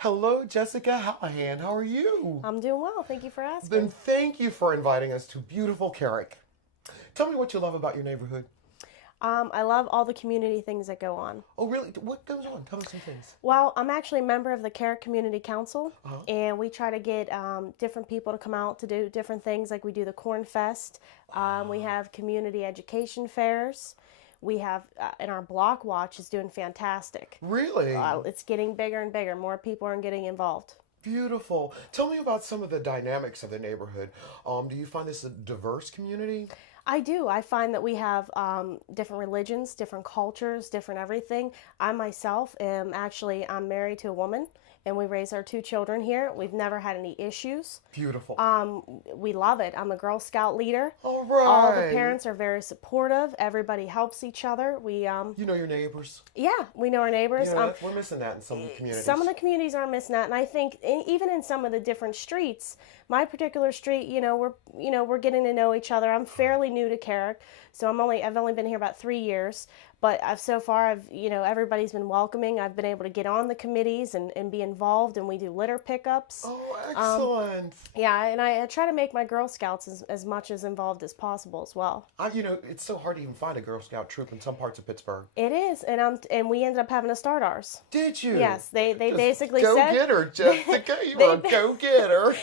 Hello, Jacquea Hallahan. How are you? I'm doing well. Thank you for asking. Then thank you for inviting us to beautiful Carrick. Tell me what you love about your neighborhood. I love all the community things that go on. Oh, really? What goes on? Tell me some things. Well, I'm actually a member of the Carrick Community Council, Uh-huh. and we try to get different people to come out to do different things. Like we do the Corn Fest. We have community education fairs. We have, and our block watch is doing fantastic. Really? It's getting bigger and bigger. More people are getting involved. Beautiful. Tell me about some of the dynamics of the neighborhood. Do you find this a diverse community? I do. I find that we have different religions, different cultures, different everything. I myself I'm married to a woman, and we raise our 2 children here. We've never had any issues. Beautiful. We love it. I'm a Girl Scout leader. All right. All the parents are very supportive. Everybody helps each other. We You know your neighbors. Yeah, we know our neighbors. We're missing that in some of the communities. Some of the communities are missing that, and I think even in some of the different streets, my particular street, we're getting to know each other. I'm fairly new to Carrick, so I've only been here about 3 years, but so far everybody's been welcoming. I've been able to get on the committees and be involved, and we do litter pickups. Oh, excellent. Yeah, and I try to make my Girl Scouts as much as involved as possible as well. It's so hard to even find a Girl Scout troop in some parts of Pittsburgh. It is, and we ended up having to start ours. Did you? Yes, they Just basically go said... Go get her, Jacquea. You are a go-getter.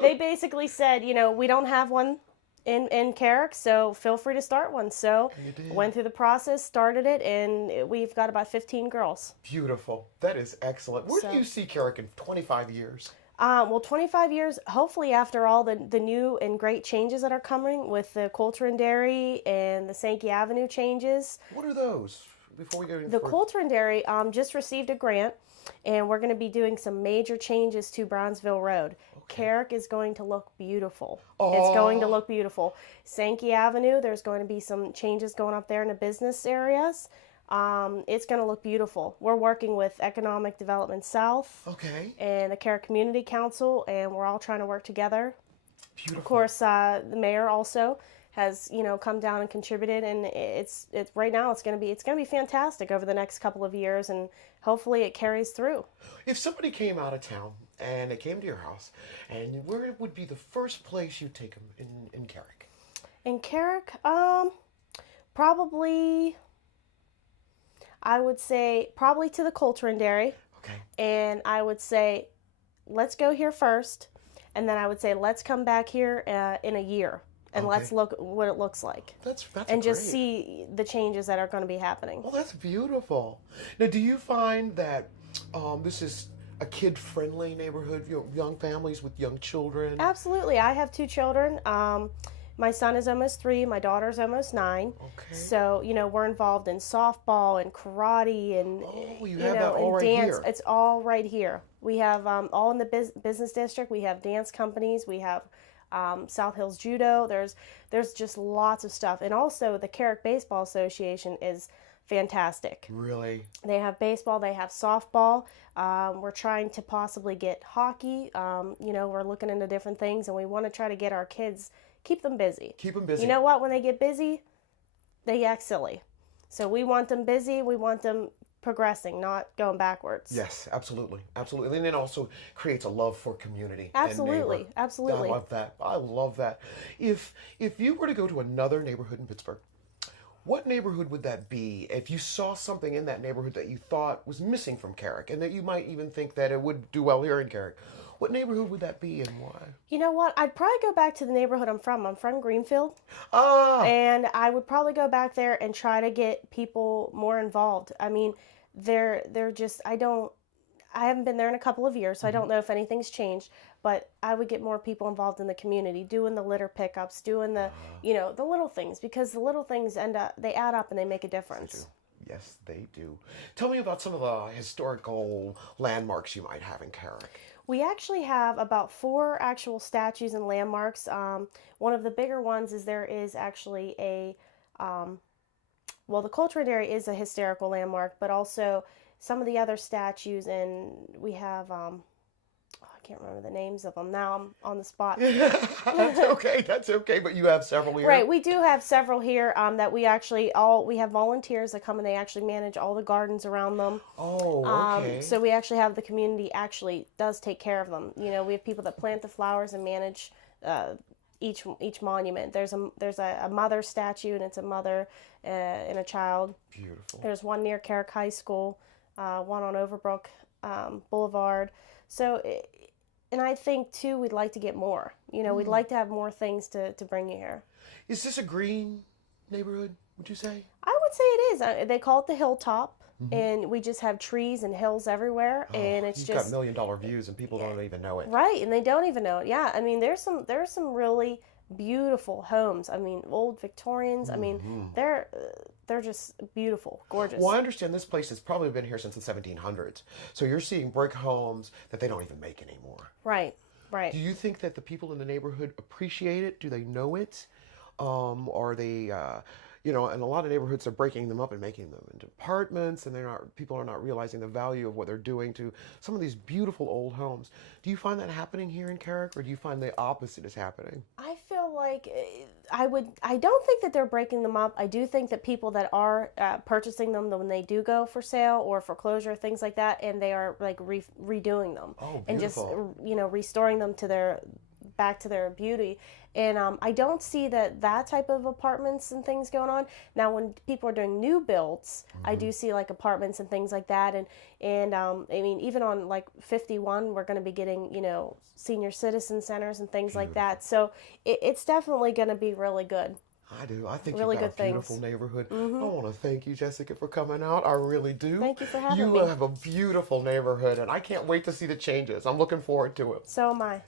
They basically said, we don't have one in Carrick, so feel free to start one. So went through the process, started it, and we've got about 15 girls. Beautiful. That is excellent. Where do you see Carrick in 25 years? 25 years, hopefully after all the new and great changes that are coming with the Coulter and Dairy and the Sankey Avenue changes. What are those? Before we go The Coulter and Dairy just received a grant, and we're going to be doing some major changes to Brownsville Road. Carrick is going to look beautiful. Oh. It's going to look beautiful. Sankey Avenue, there's going to be some changes going up there in the business areas. It's going to look beautiful. We're working with Economic Development South and the Carrick Community Council, and we're all trying to work together. Beautiful. Of course, the mayor also has come down and contributed, and it's right now it's going to be fantastic over the next couple of years, and hopefully it carries through. If somebody came out of town and they came to your house, and where would be the first place you'd take them in Carrick? In Carrick, probably, I would say probably to the Coulter and Dairy. Okay. And I would say, let's go here first, and then I would say let's come back here in a year. And let's look what it looks like. That's and just great. see the changes that are going to be happening. Well, that's beautiful. Now, do you find that this is a kid-friendly neighborhood, young families with young children? Absolutely. I have 2 children. My son is almost 3. My daughter's almost 9. Okay. So, we're involved in softball and karate and, you have that all and right dance. here. It's all right here. We have all in the business district. We have dance companies. We have South Hills Judo. There's just lots of stuff. And also the Carrick Baseball Association is fantastic. Really? They have baseball, they have softball. We're trying to possibly get hockey. We're looking into different things, and we want to try to get our kids, keep them busy. Keep them busy. You know what? When they get busy, they act silly. So we want them busy. We want them progressing, not going backwards. Yes, absolutely. Absolutely. And it also creates a love for community. Absolutely. And Absolutely. I love that. I love that. If you were to go to another neighborhood in Pittsburgh, what neighborhood would that be if you saw something in that neighborhood that you thought was missing from Carrick and that you might even think that it would do well here in Carrick? What neighborhood would that be and why? You know what? I'd probably go back to the neighborhood I'm from. I'm from Greenfield. Ah! And I would probably go back there and try to get people more involved. I mean, they're just, I haven't been there in a couple of years, so I don't know if anything's changed, but I would get more people involved in the community, doing the litter pickups, doing the, the little things, because the little things they add up and they make a difference. Yes, they do. Tell me about some of the historical landmarks you might have in Carrick. We actually have about 4 actual statues and landmarks. One of the bigger ones is there is actually the Coulter and Dairy is a historical landmark, but also some of the other statues, and we have, I can't remember the names of them now. I'm on the spot. That's okay. That's okay. But you have several here. Right, we do have several here that we actually we have volunteers that come and they actually manage all the gardens around them. Oh, okay. So we actually have the community actually does take care of them. You know, we have people that plant the flowers and manage each monument. There's a mother statue, and it's a mother and a child. Beautiful. There's one near Carrick High School, one on Overbrook Boulevard. So, and I think too, we'd like to get more. You know, we'd like to have more things to bring you here. Is this a green neighborhood, would you say? I would say it is. They call it the Hilltop. And we just have trees and hills everywhere, and it's You've just got $1 million views, and people don't even know it. right, and they don't even know it. Yeah, I mean, there's some really beautiful homes. I mean, old Victorians. I mean, they're just beautiful, gorgeous. Well, I understand this place has probably been here since the 1700s. So you're seeing brick homes that they don't even make anymore. Right, right. Do you think that the people in the neighborhood appreciate it? Do they know it? Are they, you know, and a lot of neighborhoods are breaking them up and making them into apartments, and people are not realizing the value of what they're doing to some of these beautiful old homes. Do you find that happening here in Carrick, or do you find the opposite is happening? I feel like I don't think that they're breaking them up. I do think that people that are purchasing them when they do go for sale or foreclosure, things like that, and they are like redoing them and just, you know, restoring them to back to their beauty. And I don't see that type of apartments and things going on. Now, when people are doing new builds, I do see like apartments and things like that. And I mean, even on like 51, we're going to be getting, you know, senior citizen centers and things like that. So it's definitely going to be really good. I do. I think really you've got good a beautiful things. neighborhood. I want to thank you, Jacquea, for coming out. I really do. Thank you for having me. You have a beautiful neighborhood, and I can't wait to see the changes. I'm looking forward to it. So am I.